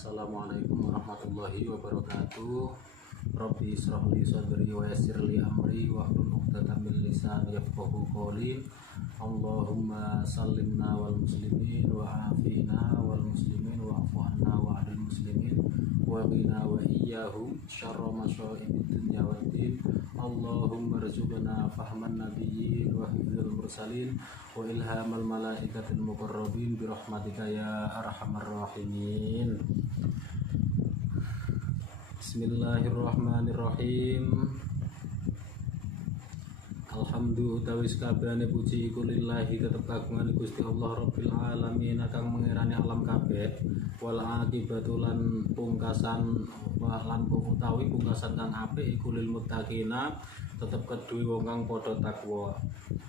Assalamualaikum warahmatullahi wabarakatuh. Rabbi israh li sadri wa yassir li amri wa hlul 'uqdatam min lisani yafqahu qawli. Allahumma sallimna wal muslimin wa afina wal muslimin wa afu anna wa 'anil muslimin wa qina wa iyyahum syarra masya'ibid dunya wad din. Allahumma rzuqna fahman nabiyyin wa hifdzal mursalin wa ilhamal malaikatil muqarrabin bi rahmatika ya arhamar rahimin. Bismillahirrahmanirrahim. Alhamdulillah kabehane puji iku lillahi tetep kagungan Gusti Allah Rabbil alamin kang mengirani alam kabeh. Wal akibatu lan pungkasan lan utawi pungkasan kang apik iku lil muttaqina tetep kedue wong kang padha takwa.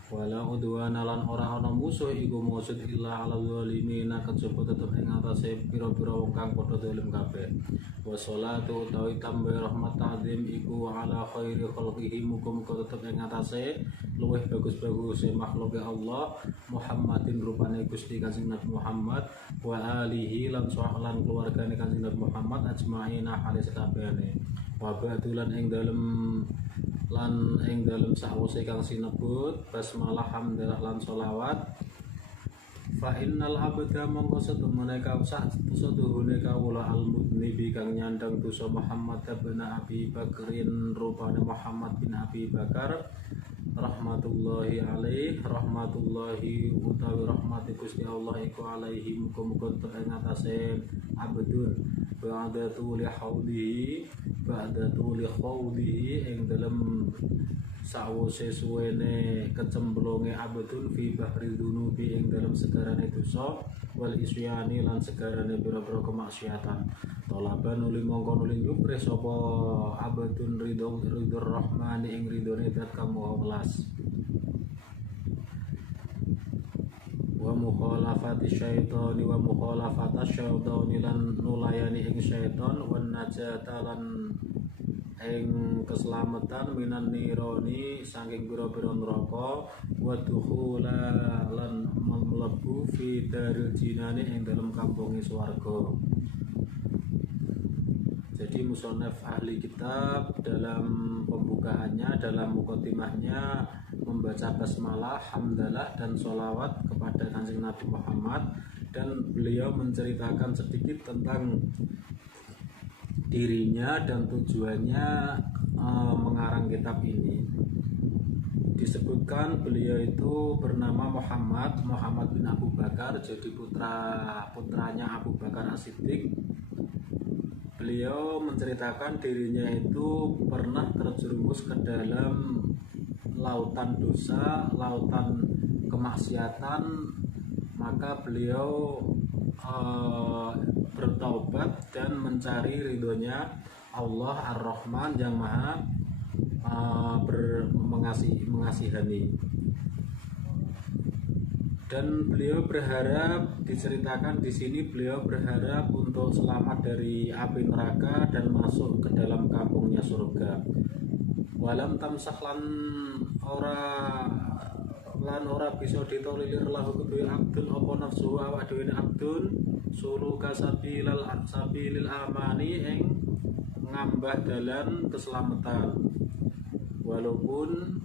Wala udwana lan ora ana musuh iku maksud illa ala zalimina kejaba tetep ing atase pira-pira wong kang padha zalim kabeh. Wa sholatu utawi tambah rahmat ta'zim iku ala khairi khalqihi muga-muga tetep ing atase luwih bagus-baguse makhluk Allah Muhammadin rupane Gusti Kanjeng Nabi Muhammad wa alihi lan lan keluargane Kanjeng Nabi Muhammad ajmaina halis kabehane. Wa ba'dulan ing dalem sawise kang sinebut basmalah hamdalah lan sholawat. Fa innal abda mongko setemene saduhune kawula al-mudnibi kang nyandang dosa Muhammad bin Abi Bakrin rupane Muhammad bin Abi Bakar rahmatullahi alaih rahmatullahi utawi rahmati Gusti Allah iku alaihi muga-muga ing atase abdun ba'da tuli khawdihi ing dalem sawise suwene kecemplunge abdun fi bahri dunubi ing dalem segarane dosa wal isyani lan segarane pira-pira kemaksiatan. Tolaban nuli mongko nuli nyupre sapa abdun ridho rahmani ing ridhone zat kang maha welas. Wa mukhalafati syaitani wa mukhalafata syaitani lan nulayani ing syaitan wan najata lan ing keselamatan minan nironi saking pira-pira neraka wa dukhula lan mlebu fi daril jinani ing dalam kampunge swarga. Jadi musannaf ahli kitab dalam pembukaannya, dalam mukadimahnya membaca basmalah, hamdalah dan sholawat kepada Kanjeng Nabi Muhammad, dan beliau menceritakan sedikit tentang dirinya dan tujuannya mengarang kitab ini. Disebutkan beliau itu bernama Muhammad bin Abu Bakar, jadi putranya Abu Bakar As-Siddiq. Beliau menceritakan dirinya itu pernah terjerumus ke dalam lautan dosa, lautan kemaksiatan, maka beliau bertaubat dan mencari ridhonya Allah Ar-Rahman yang maha mengasihani. Dan beliau berharap, diceritakan di sini beliau berharap untuk selamat dari api neraka dan masuk ke dalam kampungnya surga. Walam tamsah lan ora bisa ditolilir lahu kedue abdun apa nafsu awak dhewe abdun suluka sabilil amani ing ngambah dalan keselamatan. Walaupun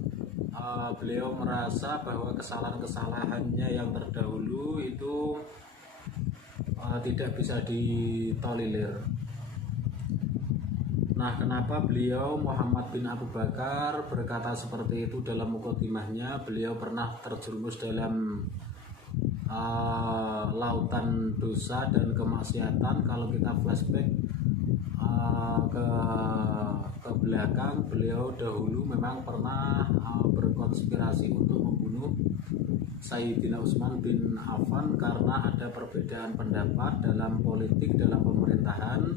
beliau merasa bahwa kesalahan-kesalahannya yang terdahulu itu tidak bisa ditolilir. Nah, kenapa beliau Muhammad bin Abu Bakar berkata seperti itu dalam mukadimahnya? Beliau pernah terjerumus dalam lautan dosa dan kemaksiatan. Kalau kita flashback ke belakang, beliau dahulu memang pernah berkonspirasi untuk membunuh Sayyidina Utsman bin Affan karena ada perbedaan pendapat dalam politik, dalam pemerintahan.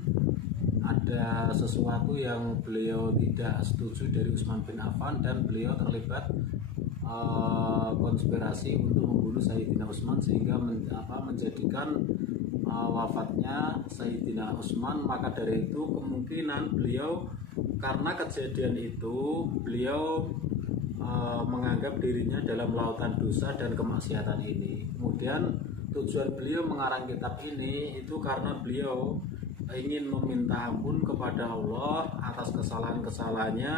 Ada sesuatu yang beliau tidak setuju dari Utsman bin Affan dan beliau terlibat konspirasi untuk membunuh Sayyidina Utsman sehingga menjadikan wafatnya Sayyidina Utsman. Maka dari itu kemungkinan beliau karena kejadian itu beliau menganggap dirinya dalam lautan dosa dan kemaksiatan ini. Kemudian tujuan beliau mengarang kitab ini itu karena beliau ingin meminta ampun kepada Allah atas kesalahan-kesalahannya,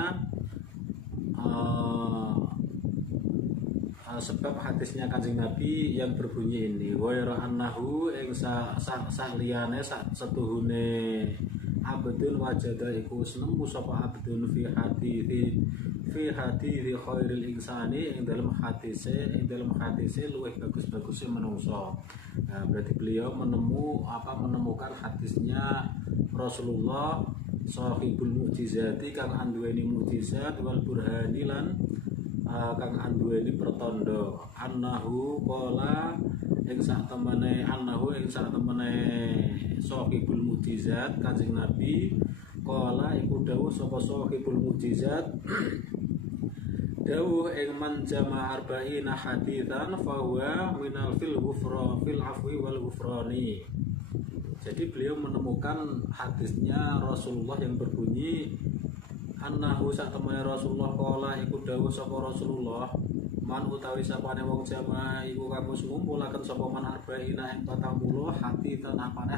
sebab hadisnya Kanjeng Nabi yang berbunyi ini, wa yara annahu ing saliyane setuhune abdun wajada iku nemu sapa abdun fi hadithi khairil insani ing dalam hadise luwih bagus-bagusé menungso. Nah, berarti beliau menemukan hadisnya Rasulullah sahibul mukjizati kang anduweni mukjizat wal burhani lan kang anduweni pertondo annahu qala ing sak temene sahibul mukjizat Kanjeng Nabi qala iku dawuh sapa sahibul mukjizat dawuh ing man jama arba'ina haditsan fa huwa minal fil afwi wal ghufrani. Jadi beliau menemukan hadisnya Rasulullah yang berbunyi annahu sak temene Rasulullah qala iku dawuh sapa Rasulullah man utawi sapane wong jamaah iku kamu ngumpulaken sapa man arba'ina ing 40 haditsan apane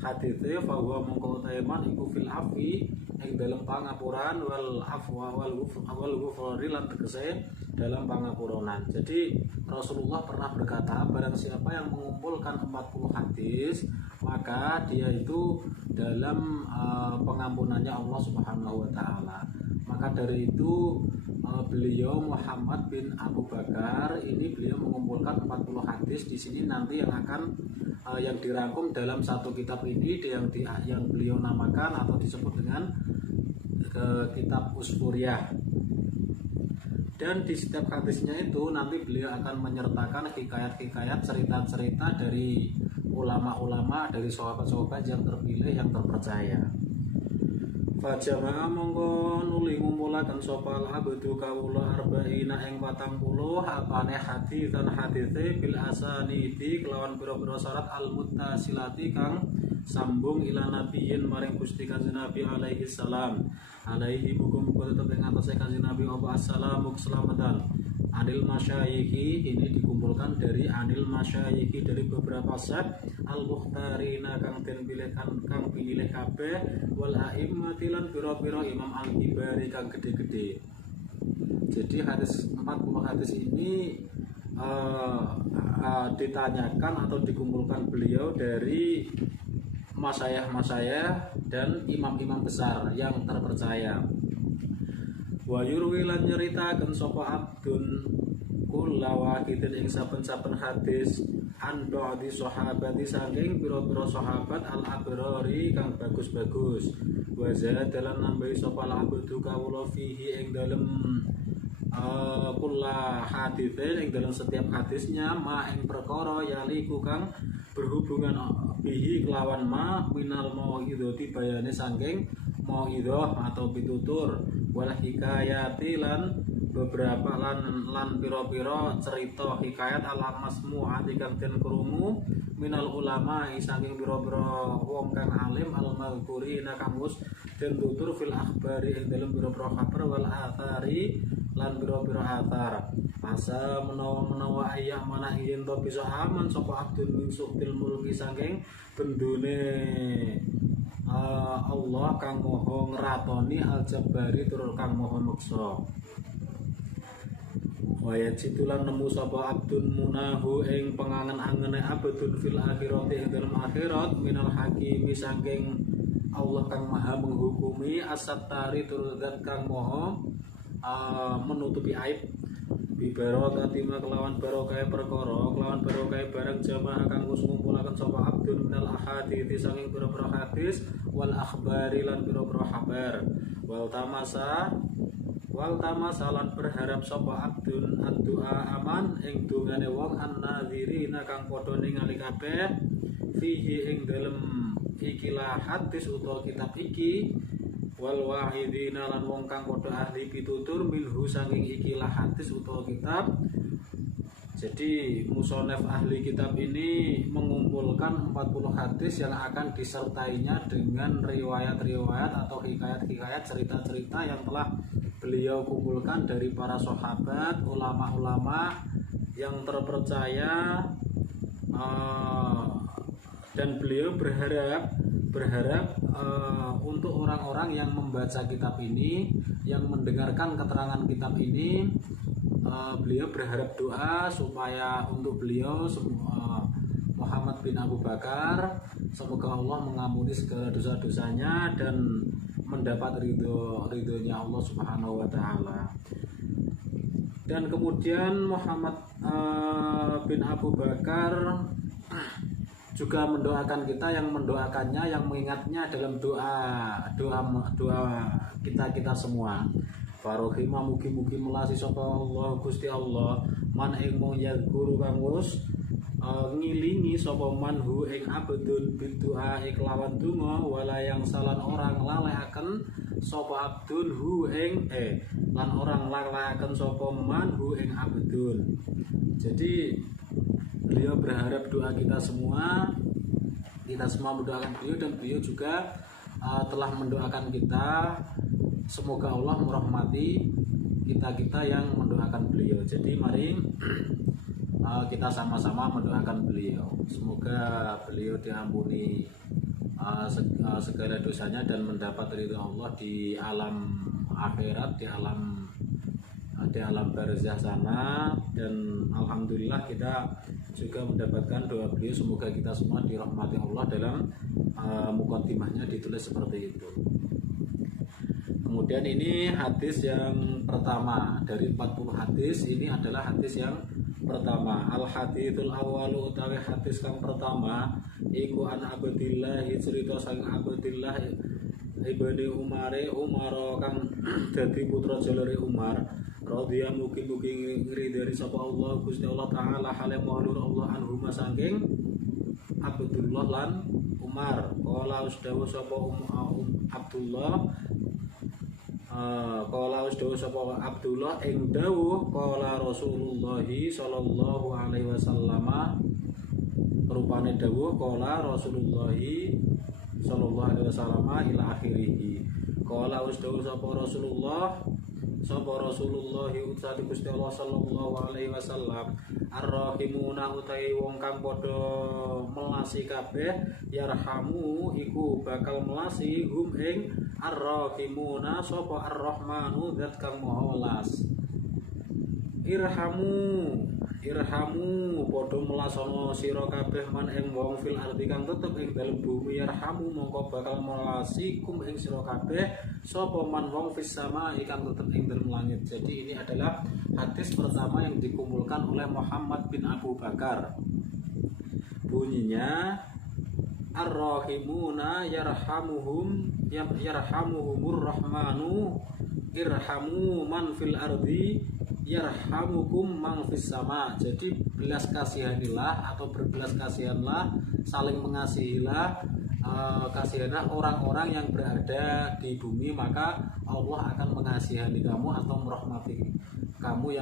haditse fa huwa mongko utahe man iku fil afi ing dalam pangapuran wal afwa wal ghufrani lan tegese dalam pangapuronan. Jadi Rasulullah pernah berkata barang siapa yang mengumpulkan 40 hadis maka dia itu dalam pengampunannya Allah Subhanahu wa taala. Maka dari itu beliau Muhammad bin Abu Bakar ini beliau mengumpulkan 40 hadis di sini nanti yang akan yang dirangkum dalam satu kitab ini yang beliau namakan atau disebut dengan kitab Usfuriyah. Dan di setiap hadisnya itu nanti beliau akan menyertakan hikayat-hikayat, cerita-cerita dari ulama-ulama, dari sahabat-sahabat yang terpilih, yang terpercaya. Fajama'a mongko nuli ngumpulaken sapa abdu kawula arba'ina ing 40 apane haditsan haditse bil asanidi kelawan pira-pira syarat al muttasilati kang sambung ila nabiyyin maring Gusti Kanjeng Nabi alaihi salam. Alaihi muga-muga tetep ing atase Kanjeng Nabi apa assalamu keselamatan. Anil masyayikhi ini dikumpulkan dari anil masyayikhi dari beberapa set al mukhtarina kang den pilih kang pilih kabeh wal a'immati lan pira-pira imam al kibari kang gede-gede. Jadi hadis 40 hadis ini ditanyakan atau dikumpulkan beliau dari masyayikh dan imam-imam besar yang terpercaya. Wa yurwi lan nyeritaken sapa abdun kullawaqidin ing saben-saben hadis an ba'di sahabati saking pira-pira sahabat al abrari kang bagus-bagus. Wa zadalan nambahi sapa al abdu kawula fihi ing dalem kulla haditsin ing dalam setiap hadisnya ma ing perkara yaliku kang berhubungan bihi kelawan ma minal mau'idhati bayane saking mau'idhah atau pitutur wal hikayati lan beberapa lan pira-pira cerita hikayat ala masmu'ati kang den krungu minal ulama saking pira-pira wong kang alim al mazkurina kang wis den tutur fil akhbari ing dalem pira-pira kabar wal athari lan pira-pira athar. Masa menawa ayah mana yen to bisa aman sapa abdun min suhtil mulki saking bendune Allah kang moho ngratoni al-jabbari tur kang moho meksa. Waya citulan nemu sapa abdun munahu ing pengangen-angene abdun fil akhirati ing dalam akhirat minal hakimi saking Allah kang maha menghukumi as-sattari tur zat kang moho menutupi aib bibarokati kelawan barokah perkara kelawan barokah barang jamaah kang wis ngumpulaken sapa abdun minal ahadits saking pira-pira hadis wal akhbari lan pira-pira kabar wal tamasa lan berharap sapa abdun ad-du'a aman ing dungane wong an-nadzirina kang padha ningali kabeh fihi ing dalem ikilah hadis utawa kitab iki wal wahidina lan wong kang padha ahli pitutur minhu saking ikilah hadis utawa kitab. Jadi musonef ahli kitab ini mengumpulkan 40 hadis yang akan disertainya dengan riwayat-riwayat atau hikayat-hikayat cerita-cerita yang telah beliau kumpulkan dari para sahabat, ulama-ulama yang terpercaya, dan beliau berharap berharap untuk orang-orang yang membaca kitab ini, yang mendengarkan keterangan kitab ini, beliau berharap doa supaya untuk beliau Muhammad bin Abu Bakar, semoga Allah mengampuni segala dosa-dosanya dan mendapat ridhonya Allah Subhanahu wa taala. Dan kemudian Muhammad bin Abu Bakar juga mendoakan kita, yang mendoakannya, yang mengingatnya dalam doa kita semua. Farohima mugi-mugi melasi sapa Allah Gusti Allah man ing mung yadhkuru kang wis ngilingi sapa manhu ing abdun bidu'a iklawan donga wala yang salan orang lalehaken sapa abdun hu ing lan orang lalehaken sapa manhu ing abdun. Jadi beliau berharap doa kita semua mendoakan beliau, dan beliau juga telah mendoakan kita, semoga Allah merahmati kita yang mendoakan beliau. Jadi mari kita sama-sama mendoakan beliau, semoga beliau diampuni segala dosanya dan mendapat ridho Allah di alam akhirat, di alam barzah sana. Dan alhamdulillah kita juga mendapatkan doa beliau, semoga kita semua dirahmati Allah. Dalam mukaddimahnya ditulis seperti itu. Kemudian ini hadis yang pertama dari 40 hadis, ini adalah hadis yang pertama. Al hadithul awalu utawi hadis kang pertama iku an Abdillah, cerita sang Abdillah ibni Umar kang dadi putra jalure Umar, radhiyallahu mugi-mugi ngridani sapa Allah Gusti Allah taala hale maulur Allah anhuma saking Abdullah lan Umar. Qala usdawu sapa Abdullah qala usdawu sapa Abdullah ing dawuh qala Rasulullah sallallahu alaihi wasallam, rupane dawuh qala Rasulullah sallallahu alaihi wasallam ila akhirih. Qala usdawu sapa Rasulullah utsati Gusti Allah sallallahu alaihi wasallam, ar-rahimuna utai wong kang padha melasi kabeh, yarhamu iku bakal melasi hum ing ar-rahimuna sapa ar-rahmanu zat kang maha welas. Irhamu padha melasana sira kabeh man ing wong fil ardi kang tetep ing dalem bumi, yarhamu mongko bakal melasi kum ing sira kabeh sapa man wong fis sama kang tetep ing dalem langit. Jadi ini adalah hadis pertama yang dikumpulkan oleh Muhammad bin Abu Bakar. Bunyinya ar-rahimuna yarhamuhumur rahmanu irhamu man fil ardi yarhamukum man fis sama. Jadi belas kasihanilah atau berbelas kasihanlah, saling mengasihilah, kasihanlah orang-orang yang berada di bumi, maka Allah akan mengasihani kamu atau merahmati kamu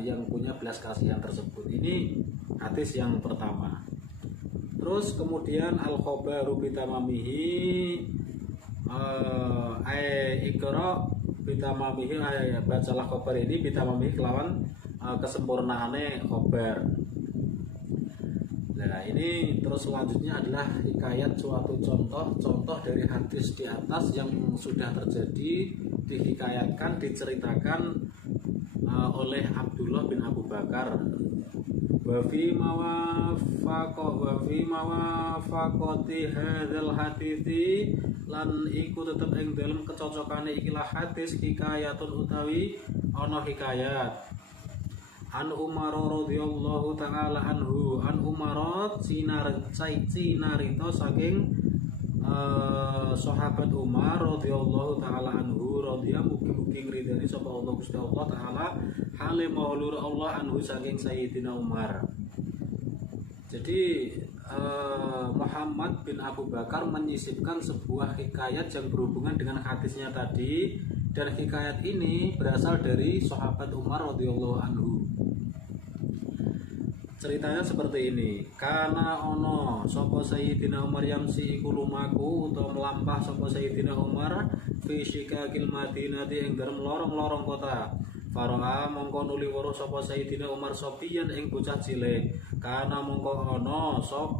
yang punya belas kasihan tersebut. Ini hadis yang pertama. Terus kemudian al-khabaru bitamamihi ikra bitamamihi, bacalah khabar ini bitamamihi kelawan kesempurnaane khabar. Nah ini terus selanjutnya adalah hikayat suatu contoh dari hadis di atas yang sudah terjadi, dihikayatkan, diceritakan oleh Abdullah bin Abu Bakar. Wa fi mawafaqati hadzal hadithi, lan iku tetep ing dalem kecocokane ikilah hadis hikayatun utawi ana hikayat. An Umar radhiyallahu taala anhu, an Umar cinarita saking sahabat Umar radhiyallahu taala anhu, radhiyallahu mugi-mugi ngridani sapa Allah Gusti Allah taala hale maulur Allah anhu saking Sayyidina Umar. Jadi Muhammad bin Abu Bakar menyisipkan sebuah hikayat yang berhubungan dengan hadisnya tadi, dan hikayat ini berasal dari sahabat Umar radhiyallahu anhu. Ceritanya seperti ini. Kana ono sapa Sayyidina Umar yamsi iku lumaku utawa melampah sapa Sayyidina Umar fi syikakil Madinati ing dalem lorong-lorong kota. Faro'a mongko nuli weruh sapa Sayyidina Umar sopiyan ing bocah cilik. Kana mongko ono sop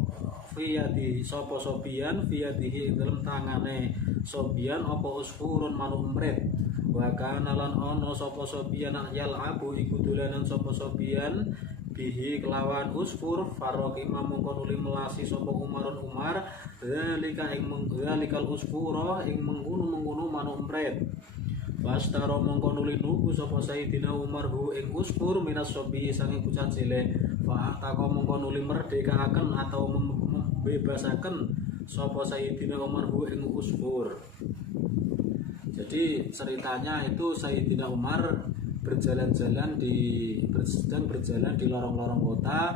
fiyadi sapa sobian fiyadihi ing dalem tangane sobian apa usfurun manuk emrit wa kana lan ana sapa sobian yalabu iku dolanan sapa sobian bihi kelawan usfur faraqima mongko nuli melasi sapa Umar zalika ing zalikal usfura ing mengkono manuk emrit Wastaro mongko nuli nuku sapa Sayyidina Umar hu ing usfur minas sobi sange bocah cilik fa tako mongko nuli merdekaaken atau membebasaken sapa Sayyidina Umar hu ing usfur. Jadi ceritanya itu Sayyidina Umar sedang berjalan di lorong-lorong kota.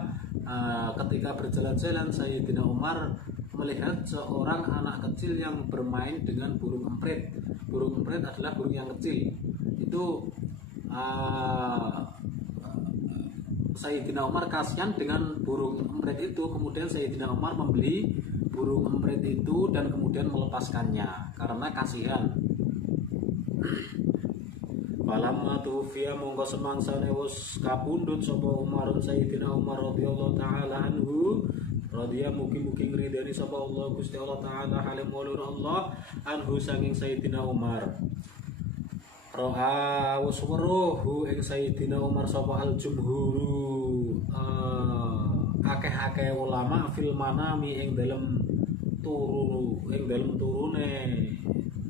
Ketika berjalan-jalan Sayyidina Umar melihat seorang anak kecil yang bermain dengan burung emprit. Burung emprit adalah burung yang kecil. Itu Sayyidina Umar kasihan dengan burung emprit itu. Kemudian Sayyidina Umar membeli burung emprit itu dan kemudian melepaskannya karena kasihan. Falamma tufiya mongko semangsane wis kapundhut sapa Umar Sayyidina Umar radhiyallahu taala anhu radhiya mugi-mugi ngridani sapa Allah Gusti Allah taala halim ulur Allah anhu sanging Sayyidina Umar. Ro'a waswaruhu ing Sayyidina Umar sapa al jumhuru akeh-akeh ulama fil manami ing dalem turune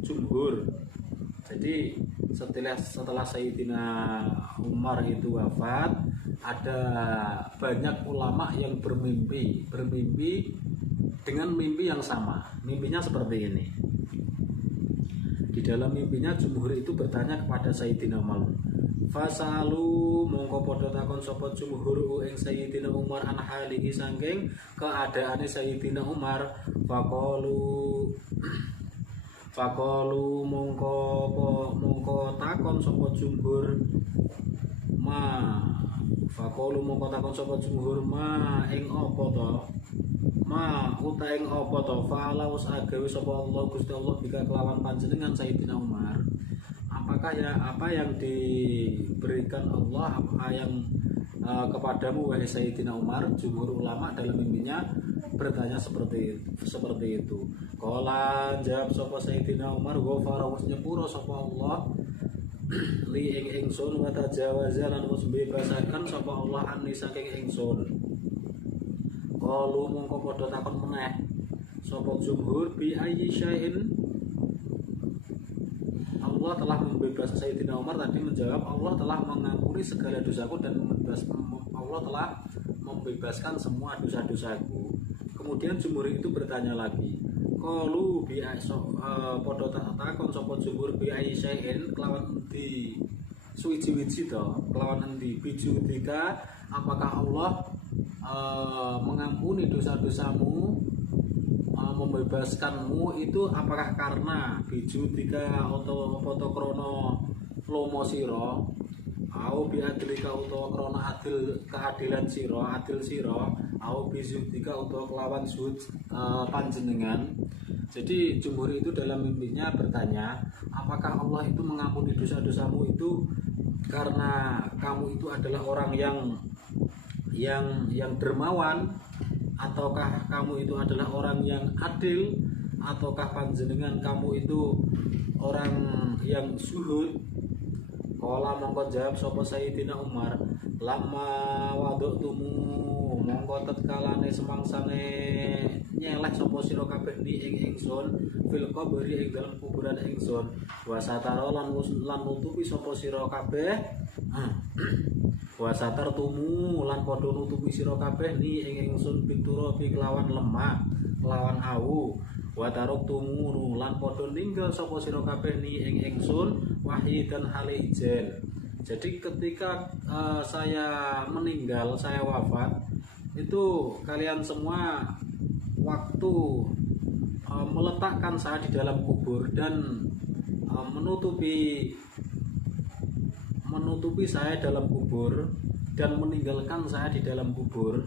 jumhur. Jadi setelah Sayyidina Umar itu wafat, ada banyak ulama yang bermimpi dengan mimpi yang sama. Mimpinya seperti ini. Di dalam mimpinya jumhur itu bertanya kepada Sayyidina Umar. Fasalu mongko padha takon sapa jumhur ing Sayyidina Umar an halihi saking keadaane Sayyidina Umar. Faqalu mongko takon sapa jumhur ma ing apa to fa'ala was agawe sapa Allah Gusti Allah bika kelawan panjenengan Sayyidina Umar. Apa yang diberikan Allah kepadamu wahai Sayyidina Umar? Jumhur ulama dalam mimpinya bertanya seperti itu. Qala jawab sapa Sayyidina Umar ghafara was nyepuro sapa Allah li ing ingsun wa tajawaza lan wis bebasaken sapa Allah anni saking ingsun. Qalu mongko padha takon meneh sapa jumhur bi ayyi syai'in. Allah telah membebaskan Sayyidina Umar tadi menjawab Allah telah mengampuni segala dosaku dan Allah telah membebaskan semua dosa-dosaku. Kemudian jumhur itu bertanya lagi. Qalu bi padha takon sapa jumhur bi ayyi syai'in kelawan endi suwiji-wiji to kelawan endi bijudika apakah Allah mengampuni dosa-dosamu membebaskanmu itu apakah karena bijudika atau krono lomo sira au biadlika utawa krana keadilan sira adil sira au bizudika utawa kelawan sud panjenengan. Jadi jumhur itu dalam mimpinya bertanya, apakah Allah itu mengampuni dosa-dosamu itu karena kamu itu adalah orang yang dermawan, ataukah kamu itu adalah orang yang adil, ataukah panjenengan kamu itu orang yang zuhud? Kala mongko jawab sapa Sayyidina Umar, lama waduktumu mongko tetkalane semangsane nyeleh sapa sira kabeh ni ing ingsun fil qabri ing dalem kuburan ingsun wasatara lan nutupi sapa sira kabeh wasatartumu lan padha nutupi sira kabeh ni ing ingsun biturabi kelawan lemah kelawan awu wa taraktumu lan padha ninggal sapa sira kabeh ni ing ingsun wahidan halijen. Jadi ketika saya meninggal, saya wafat, itu kalian semua waktu meletakkan saya di dalam kubur dan menutupi saya dalam kubur dan meninggalkan saya di dalam kubur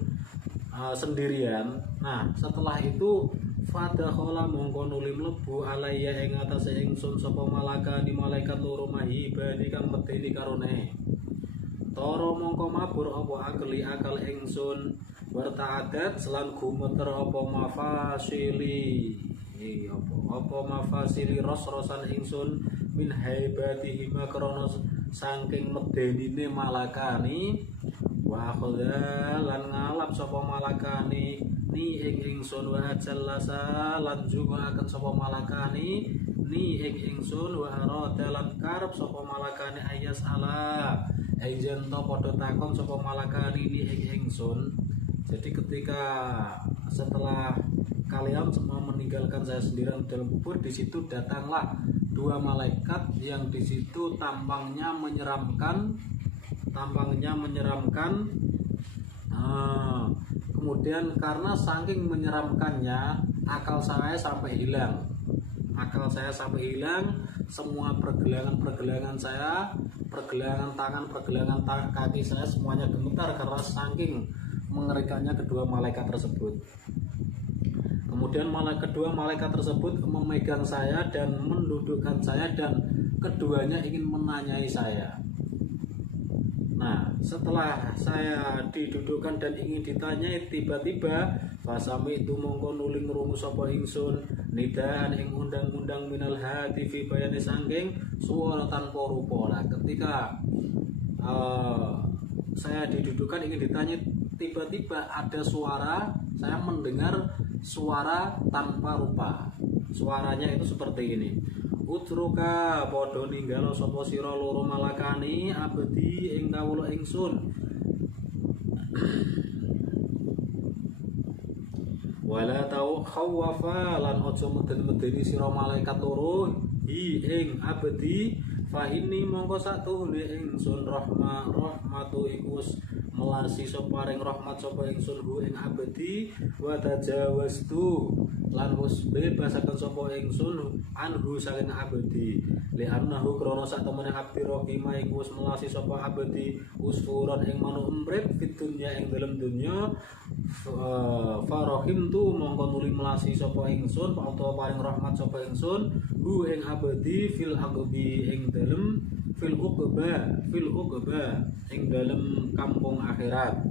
sendirian. Nah, setelah itu fadakhala mongko nuli mlebu alaiya ing atase ingsun sapa malakani malaikat loro mahibani kang medeni karone. Tara mongko mabur apa akal ingsun Warta'adat selan gumeter apa mafasili apa mafasili ros-rosan ingsun min haibatihima krana saking medenine malakani wa akhadha lan ngalap sapa malakani ni ing ingsun wa jallasa lan juga akan sapa malakani ni ing ingsun wa arada lan karep sapa malakani ayas ala yen to padha takon sapa malakani ni ing ingsun. Jadi ketika setelah kalian semua meninggalkan saya sendirian dalam kubur, di situ datanglah dua malaikat yang di situ tampangnya menyeramkan. Kemudian karena saking menyeramkannya, akal saya sampai hilang. Semua pergelangan saya, pergelangan tangan, pergelangan kaki saya semuanya gemetar karena saking mengerikannya kedua malaikat tersebut. Kemudian kedua malaikat tersebut memegang saya dan mendudukkan saya, dan keduanya ingin menanyai saya. Nah, setelah saya didudukkan dan ingin ditanyai, tiba-tiba fasami itu mongko nuli ngrungu sapa ingsun nidaan ing undang-undang minal hatifi bayane sangking suara tanpa rupa. Nah, ketika saya didudukkan ingin ditanya, tiba-tiba ada suara, saya mendengar suara tanpa rupa. Suaranya itu seperti ini. Utruka padha ninggalo sapa sira loro malakani abdi ing kawula ingsun. Wala tau khawafa lan aja meden-medeni sira malaikat loro ing abdi fa ini mongko satuhune ingsun rahmatu iku melasi sapa ring rahmat sapa ingsun hu ing abdi wa tajawaztu lan wis bebasaken sapa ingsun anhu saking abdi li annahu krana sak temene abdi rahima iku wis melasi sapa abdi usfuron ing manuk emprit fit dunya ing dalem dunya farahim tu mongko nuli melasi sapa ingsun utawa paring rahmat sapa ingsun hu ing abdi fil aqbi ing dalem fil uqba ing dalem kampung akhirat.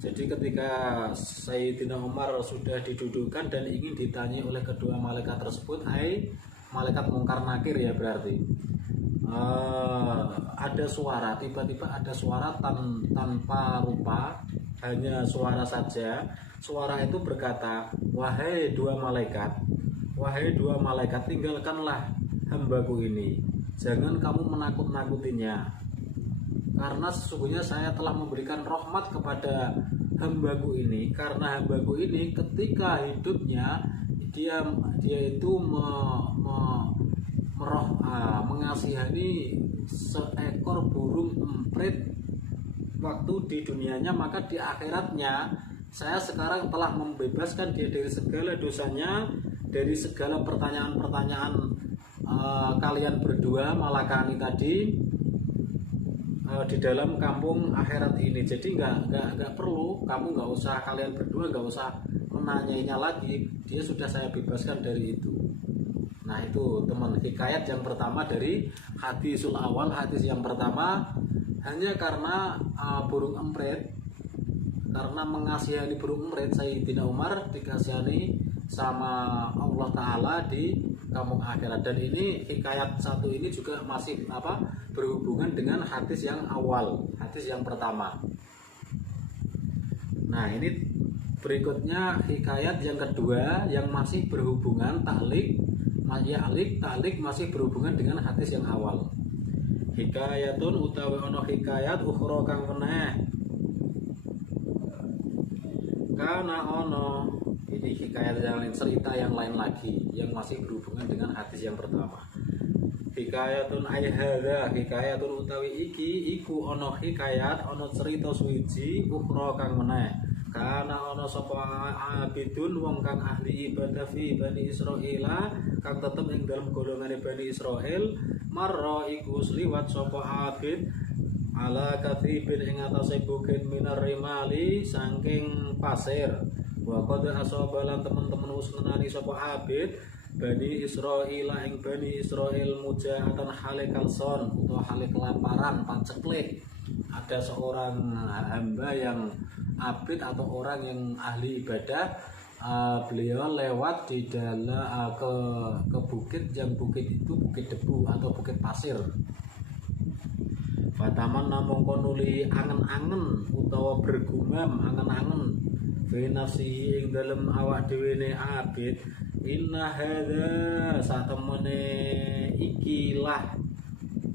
Jadi ketika Sayyidina Umar sudah didudukkan dan ingin ditanya oleh kedua malaikat tersebut, hai malaikat mungkar nakir ya berarti, ada suara, tiba-tiba ada suara tanpa rupa, hanya suara saja. Suara itu berkata, wahai dua malaikat, tinggalkanlah hambaku ini, jangan kamu menakut-nakutinya, karena sesungguhnya saya telah memberikan rahmat kepada hambaku ini. Karena hambaku ini ketika hidupnya dia itu mengasihani seekor burung emprit waktu di dunianya, maka di akhiratnya saya sekarang telah membebaskan dia dari segala dosanya, dari segala pertanyaan-pertanyaan kalian berdua malakani tadi di dalam kampung akhirat ini. Jadi nggak perlu, kamu nggak usah, kalian berdua nggak usah menanyainya lagi, dia sudah saya bebaskan dari itu. Nah itu teman hikayat yang pertama dari hadisul awal. Hadis yang pertama, hanya karena burung emprit, karena mengasihani burung emprit, Sayyidina Umar dikasihani sama Allah Ta'ala di kampung akhirat. Dan ini hikayat satu ini juga masih berhubungan dengan hadis yang awal, hadis yang pertama. Nah ini berikutnya hikayat yang kedua yang masih berhubungan taklik masih berhubungan dengan hadis yang awal. Hikayatun utawi ono hikayat ukhra kang meneh kana ono. Ini hikayat yang lain, cerita yang lain lagi yang masih berhubungan dengan hadis yang pertama. Hikayatun ayhadha, hikayatun utawi iki iku ono hikayat, ono cerita suwiji ukhra kang meneh. Kana ono sapa abidun wong kang ahli ibadah fi Bani Israil kang tetep ing dalam golongane Bani Israil, marra iku liwat sapa abid ala kathibin ing atase bukit minar rimali saking pasir. Wa qad asabalan teman-teman wis ngenani sapa abid Bani Israil ing Bani Israil mujahatan hale kalson utawa hale kelaparan, paceklik. ada seorang hamba yang abid atau orang yang ahli ibadah, beliau lewat di dalam ke bukit, yang bukit itu bukit debu atau bukit pasir. Fataman namung konuli angen-angen utawa bergumam angen-angen fi nafsihi ing dalem awak dhewe ne abid, inna hadza satemene ikilah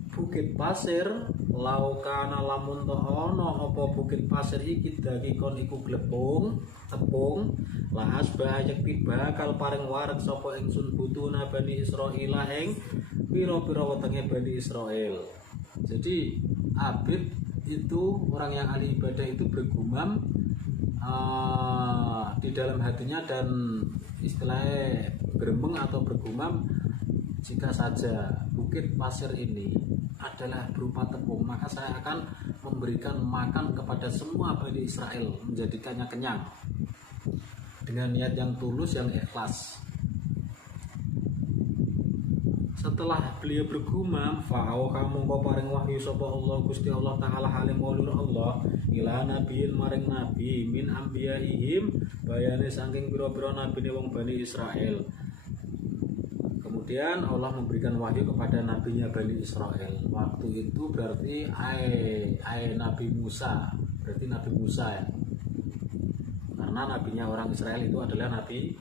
bukit pasir, laukana lamun to ana apa bukit pasir iki dakikon iku glepung tepung, la asbah yakti bakal paring warak sapa ingsun butuna Bani Israil ing pira-pira wetenge Bani Israil. Jadi abid itu orang yang ahli ibadah itu bergumam di dalam hatinya dan istilahnya beremeng atau bergumam, jika saja bukit pasir ini adalah berupa tepung, maka saya akan memberikan makan kepada semua Bani Israel, menjadikannya kenyang dengan niat yang tulus, yang ikhlas. Setelah beliau bergumam, fa'au kamu kau paring wahyu sapa Allah Gusti Allah Ta'ala halim ulur Allah ila nabiyin maring nabi min ambiyaihim, bayane saking pira-pira nabine wong Bani Israel. Kemudian Allah memberikan wahyu kepada nabinya Bani Israel. Waktu itu berarti Nabi Musa, berarti Nabi Musa ya, karena nabinya orang Israel itu adalah Nabi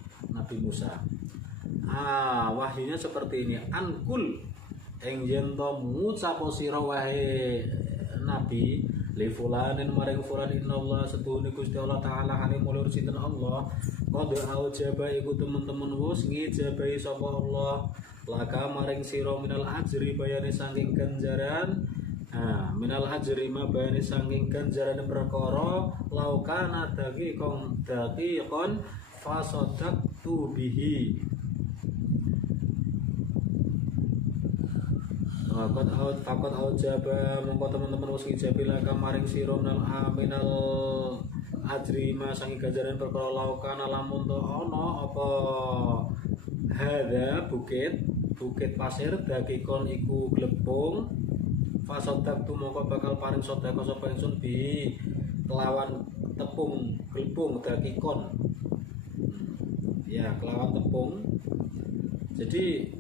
Musa. Wahyunya seperti ini, ankul ing yen to ngucap sira wae nabi li fulanin maring fulan innallaha setuhune Gusti Allah Ta'ala halim mulur sinten Allah qad aujaba iku teman-teman wis ngijabahi sapa Allah laka maring sira minal ajri bayane saking ganjaran. Minal ajri ma bayane saking ganjaran perkara laukana daqiqon fasadaqtu bihi. Fakot aujaba mongko teman-teman wis ngijabi laka maring sira minal ajri ma sangi ganjaran perkara laukana lamun to ana apa hadza bukit pasir dakikon iku glepung, fasadaqtu mongko bakal paring sedekah sapa ingsun bi kelawan tepung glepung dakikon ya, kelawan tepung. Jadi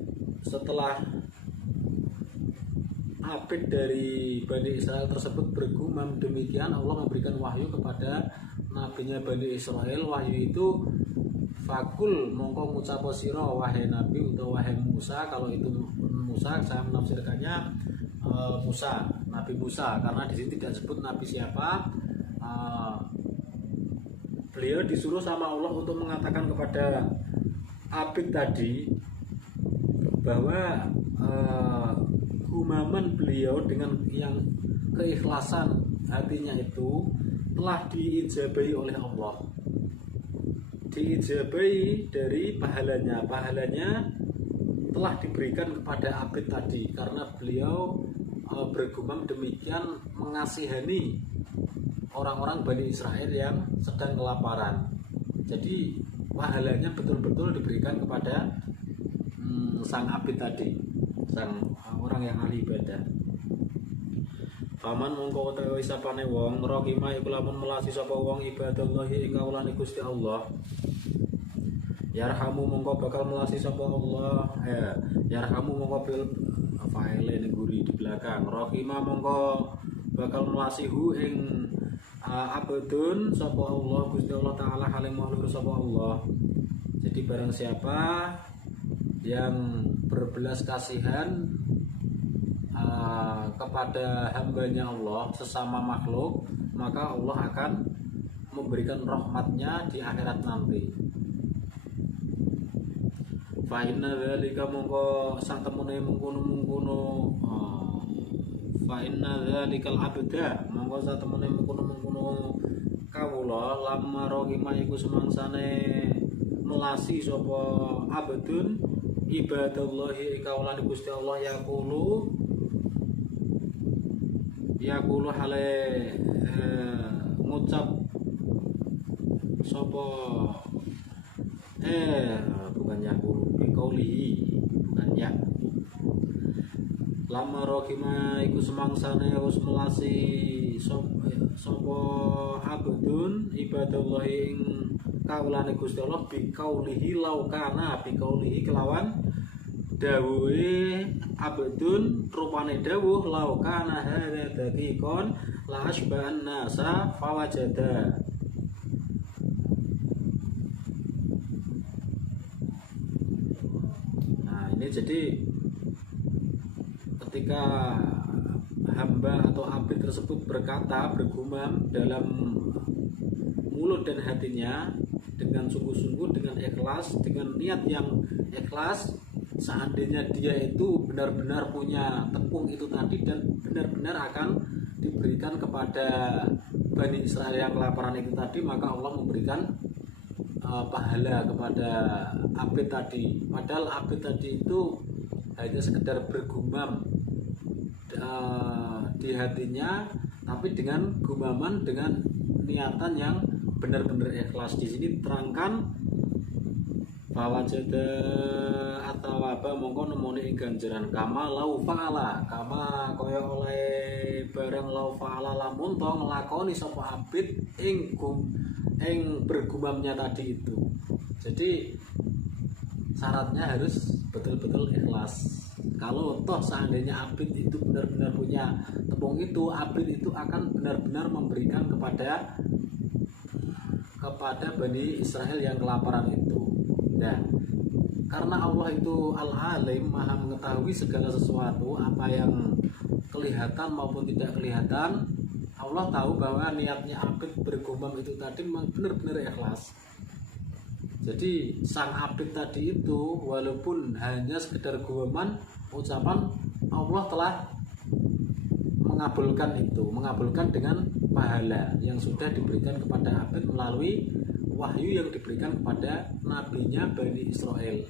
setelah abid dari Bani Israel tersebut bergumam demikian, Allah memberikan wahyu kepada nabinya Bani Israel. Wahyu itu fakul mongko ngucap sira wahai nabi utawa wahai Musa. Kalau itu Musa, saya menafsirkannya Musa, Nabi Musa, karena di sini tidak sebut nabi siapa. Beliau disuruh sama Allah untuk mengatakan kepada abid tadi bahwa gumaman beliau dengan yang keikhlasan hatinya itu telah diijabahi oleh Allah, diijabahi dari pahalanya telah diberikan kepada abid tadi, karena beliau bergumam demikian mengasihani orang-orang Bani Israel yang sedang kelaparan. Jadi pahalanya betul-betul diberikan kepada sang abid tadi, sang orang yang ahli ibadah. Faman mongko utawi sapane wong rahimah iku lamun melasi sapa wong ibadallahi ing kawulane Gusti Allah, yarhamu mongko bakal melasi sapa Allah, yarhamu mongko bil file ning guri di belakang, rahimah mongko bakal melasi hu ing abdun sapa Allah Gusti Allah Ta'ala halim mahlur sapa Allah. Jadi barang siapa yang berbelas kasihan kepada hambanya Allah sesama makhluk, maka Allah akan memberikan rahmatnya di akhirat nanti. Fa inna dzalika mongko sak temune mengkono fa inna dzalikal abda mongko sak temune mengkono kawula lamma rahimah iku semangsane melasi sapa abdun ibadallahi kawulane Gusti Allah yaqulu hale ngucap sapa bukan yaqulu biqaulihi, bukan ya. Lama rohima iku semangsane wis melasi sapa abdun ibadallah ing kaulane Gusti Allah biqaulihi laukana biqaulihi kelawan dawuhe abdun rupane dawuh laukana hadza daqiqon la asba'an nasa fawajada. Nah ini jadi ketika hamba atau abid tersebut bergumam dalam mulut dan hatinya dengan sungguh-sungguh, dengan ikhlas, dengan niat yang ikhlas, seandainya dia itu benar-benar punya tepung itu tadi dan benar-benar akan diberikan kepada Bani Israel yang kelaparan itu tadi, maka Allah memberikan pahala kepada abid tadi. Padahal abid tadi itu hanya sekedar bergumam di hatinya, tapi dengan gumaman dengan niatan yang benar-benar ikhlas. Di sini terangkan bahwa jeda atau apa mongko nemoni ing ganjaran kama lau faala, kama kaya oleh barang lau faala lamun to nglakoni sapa abid ing bergumamnya tadi itu. Jadi syaratnya harus betul-betul ikhlas. Kalau toh seandainya abid itu benar-benar punya tepung itu, abid itu akan benar-benar memberikan kepada Bani Israel yang kelaparan itu. Nah, karena Allah itu Al-Alim, Maha mengetahui segala sesuatu, apa yang kelihatan maupun tidak kelihatan. Allah tahu bahwa niatnya abid bergumam itu tadi memang benar-benar ikhlas. Jadi sang abid tadi itu walaupun hanya sekedar gumaman, ucapan, Allah telah mengabulkan dengan pahala yang sudah diberikan kepada abid melalui wahyu yang diberikan kepada nabinya Bani Israel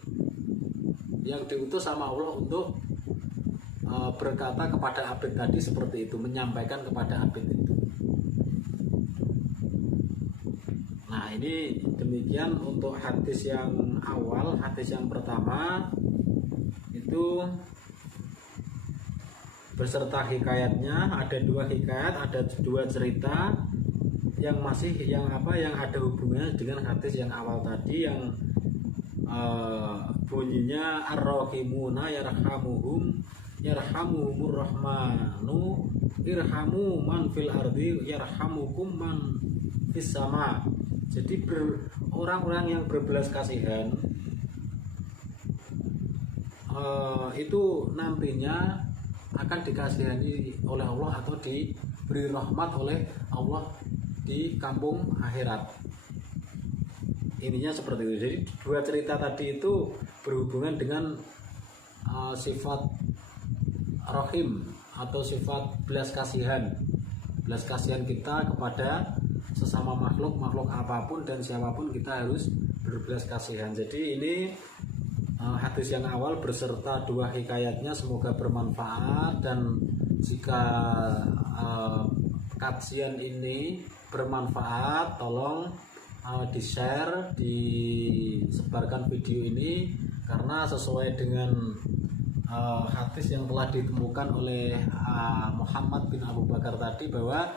yang diutus sama Allah untuk berkata kepada abid tadi seperti itu, menyampaikan kepada abid itu. Nah ini demikian untuk hadis yang awal. Hadis yang pertama itu beserta hikayatnya, ada 2 hikayat, ada 2 cerita yang ada hubungannya dengan hadis yang awal tadi yang bunyinya ar-rahimuna yarhamuhumur rahmanu irhamu man fil ardi yarhamukum man fis sama. Jadi orang-orang yang berbelas kasihan itu nantinya akan dikasihani oleh Allah atau diberi rahmat oleh Allah di kampung akhirat. Ininya seperti itu. Jadi 2 cerita tadi itu berhubungan dengan sifat rahim atau sifat belas kasihan kita kepada sesama makhluk apapun dan siapapun kita harus berbelas kasihan. Jadi ini hadis yang awal beserta 2 hikayatnya, semoga bermanfaat, dan jika kajian ini bermanfaat tolong di-share, disebarkan video ini, karena sesuai dengan hadis yang telah ditemukan oleh Muhammad bin Abu Bakar tadi, bahwa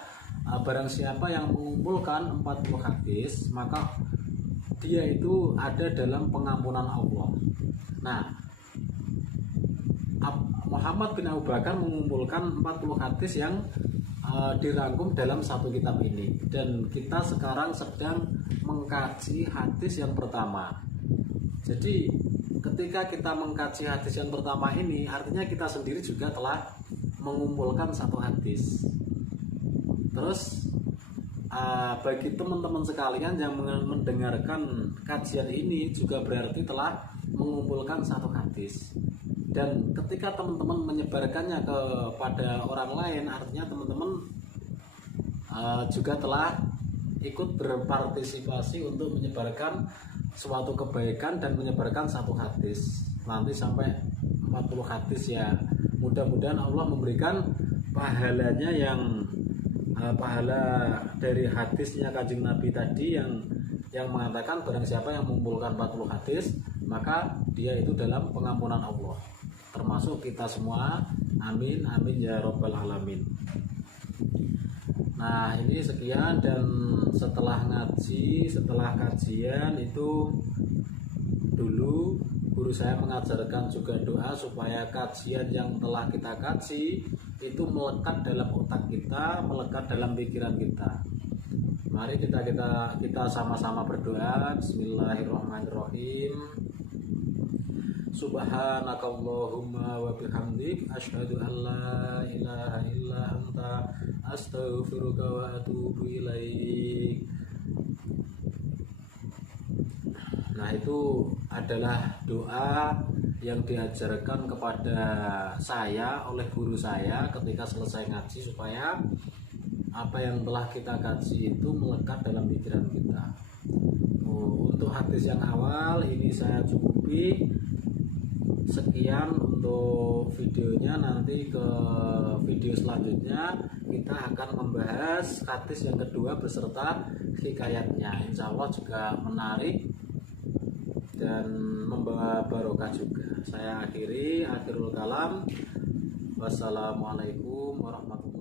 barang siapa yang mengumpulkan 40 hadis maka dia itu ada dalam pengampunan Allah. Nah, Muhammad bin Abu Bakar mengumpulkan 40 hadis yang dirangkum dalam satu kitab ini, dan kita sekarang sedang mengkaji hadis yang pertama. Jadi ketika kita mengkaji hadis yang pertama ini, artinya kita sendiri juga telah mengumpulkan satu hadis. Terus bagi teman-teman sekalian yang mendengarkan kajian ini juga berarti telah mengumpulkan satu hadis. Dan ketika teman-teman menyebarkannya kepada orang lain, artinya teman-teman juga telah ikut berpartisipasi untuk menyebarkan suatu kebaikan dan menyebarkan satu hadis. Nanti sampai 40 hadis ya. Mudah-mudahan Allah memberikan pahalanya yang pahala dari hadisnya Kanjeng Nabi tadi yang mengatakan barang siapa yang mengumpulkan 40 hadis maka dia itu dalam pengampunan Allah, termasuk kita semua. Amin amin ya rabbal alamin. Nah ini sekian, dan setelah ngaji, setelah kajian itu dulu guru saya mengajarkan juga doa supaya kajian yang telah kita kaji itu melekat dalam otak kita, melekat dalam pikiran kita. Mari kita sama-sama berdoa. Bismillahirrahmanirrahim. Subhanakallahumma wa bihamdik asyhadu an la ilaha illa anta astaghfiruka wa atubu ilaik. Nah itu adalah doa yang diajarkan kepada saya oleh guru saya ketika selesai ngaji, supaya apa yang telah kita kaji itu melekat dalam pikiran kita. Untuk hadis yang awal ini saya cukupi. Sekian untuk videonya, nanti ke video selanjutnya kita akan membahas hadis yang kedua beserta hikayatnya. Insya Allah juga menarik dan membawa barokah juga. Saya akhirul kalam. Wassalamualaikum warahmatullahi wabarakatuh.